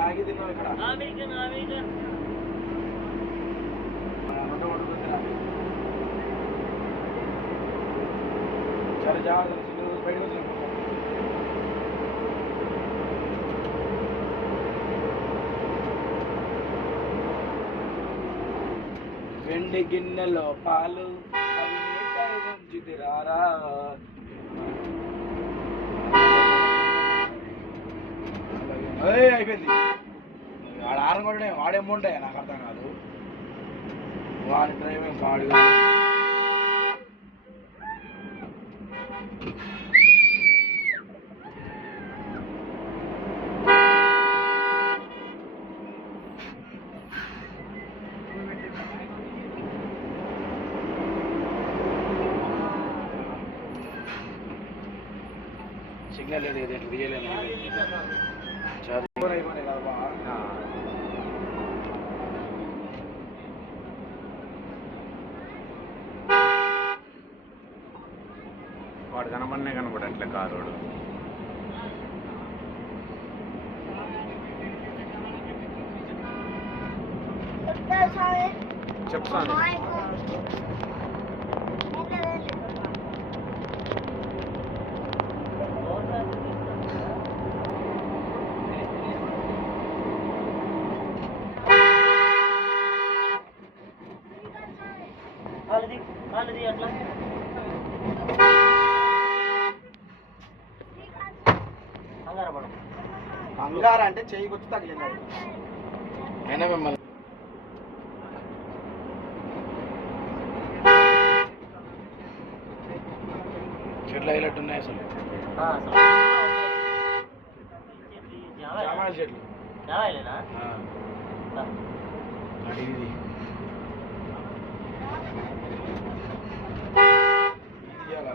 Maggi తిన్నాం ఇక్కడ. సరే జాగ్రత్త బయటకు వచ్చిన వెండి గిన్నెలో పాలు రారా అయిపోయింది. వాడు ఆరం కూడా వాడేమో ఉంటాయి నాకు అర్థం కాదు. వాడి డ్రైవింగ్ కాడు సిగ్నల్ లేదు ఇది తీయలేము. చదువు అయిపోయినాయి కదా. వాడు కనబడినే కనబడట్లే కారోడు. చెప్తాను అంగార అంటే చేయకొచ్చి తగిలింది. అయినా మిమ్మల్ని చెట్లు అయినట్టు ఉన్నాయి అసలు. జామాయిల చెట్లు అడిగింది.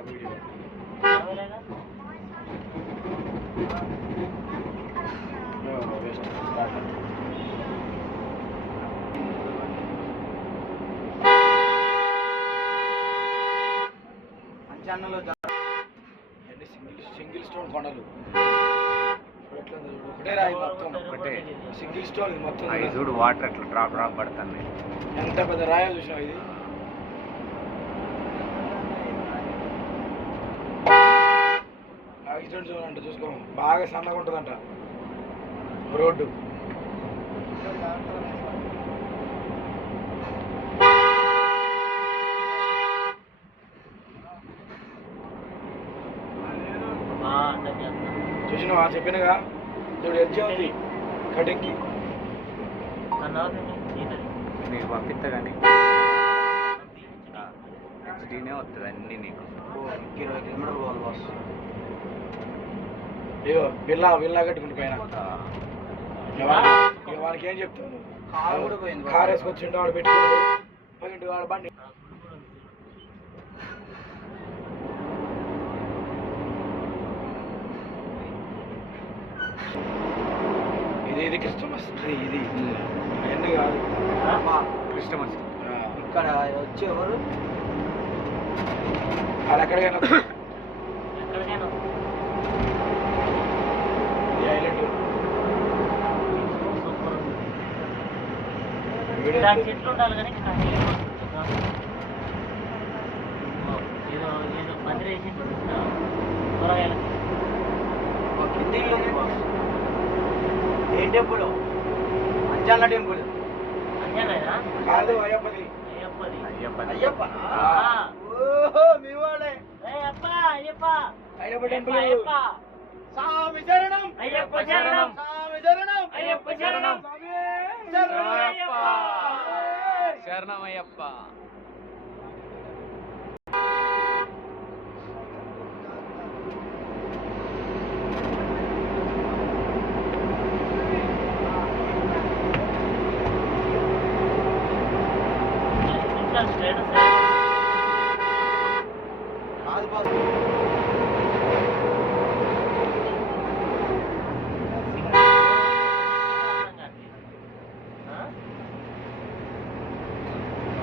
వీడియో అంచన్నలో సింగిల్ స్టోన్ కొండలు ఒకటే రాయి మొత్తం. ఒకటే సింగిల్ స్టోన్ ఇది మొత్తం. చూడు వాటర్ అట్లా డ్రాప్ డ్రాప్ పడుతున్నాయి. ఎంత పెద్ద రాయో చూసినావు. ఇది యాక్సిడెంట్ జోన్ అంట. చూసుకో బాగా సన్నగా ఉంటుందంట రోడ్డు. చూసినావా చెప్పినగా చూడు ఎడ్జి ఉంది కటింగ్కి. నీకు పంపిస్తా కానీ హెచ్డీనే వస్తుంది అన్నీ నీకు. 20 కిలోమీటర్లు పోవాలి బాస్. అయ్యో విల్లా విల్లా కట్టుకుంటు పైన వానికి ఏం చెప్తాను. కార్ వేసుకొచ్చిండు వాడు పెట్టుకున్నాడు పోయిండు వాడు బండి. ఇది క్రిస్టమస్ ట్రీ. ఇది అవన్నీ కాదు క్రిస్టమస్. ఇక్కడ వచ్చేవారు అది ఎక్కడికైనా చెట్లు ఉండాలి కానీ ఏదో ఏదో మందిరం వేసి కూరగాయలు. ఏ టెంపుల్? అంజన్న టెంపుల్. అంజనేనా కాదు అయ్యప్పది. అయ్యప్ప మీ వాడే. అయ్యప్ప అయ్యప్ప అయ్యప్ప టెంపుల్. స్వామి శరణం అయ్యప్ప శరణం స్వామి శరణం అయ్యప్ప శరణం శరణం అయ్యప్ప.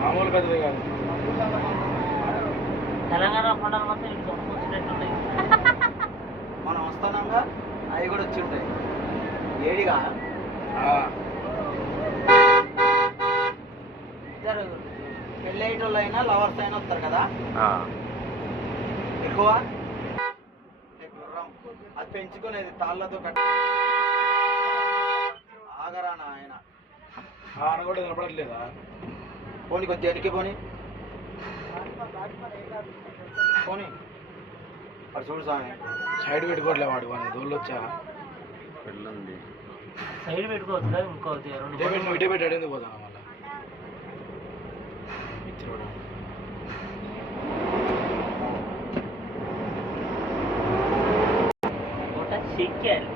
మామూలు పెద్దది కాదు. తెలంగాణ పండుగ మొత్తం ఇటు వచ్చినట్టున్నాయి. మనం వస్తానంగా అవి కూడా వచ్చి ఉంటాయి. ఏడిగా ఆ, ఇద్దరు పెళ్ళైన అయినా లవర్స్ అయినా వస్తారు కదా ఆ. ఎక్కువ అంటే గుర్రం అది పెంచుకునేది తాళ్ళతో కట్టి ఆగరానా ఆయన ఆ అని కూడా నిలబడట్లేదా? పోనీ కొద్దిగా ఎనికి పోనీ పోనీ అటు చూడు స్వామి సైడ్ పెట్టుకోవట్లే వాడు వాడిని దోళ్ళు వచ్చా పెళ్ళుంది. సైడ్ పెట్టుకోవచ్చు ఇంకోటి ఇటే పెట్టి నువ్వు ఇటే పెట్టి అడేందుకు పోతాను మళ్ళీ మిత్రుడు ఒకటి చిక్కారు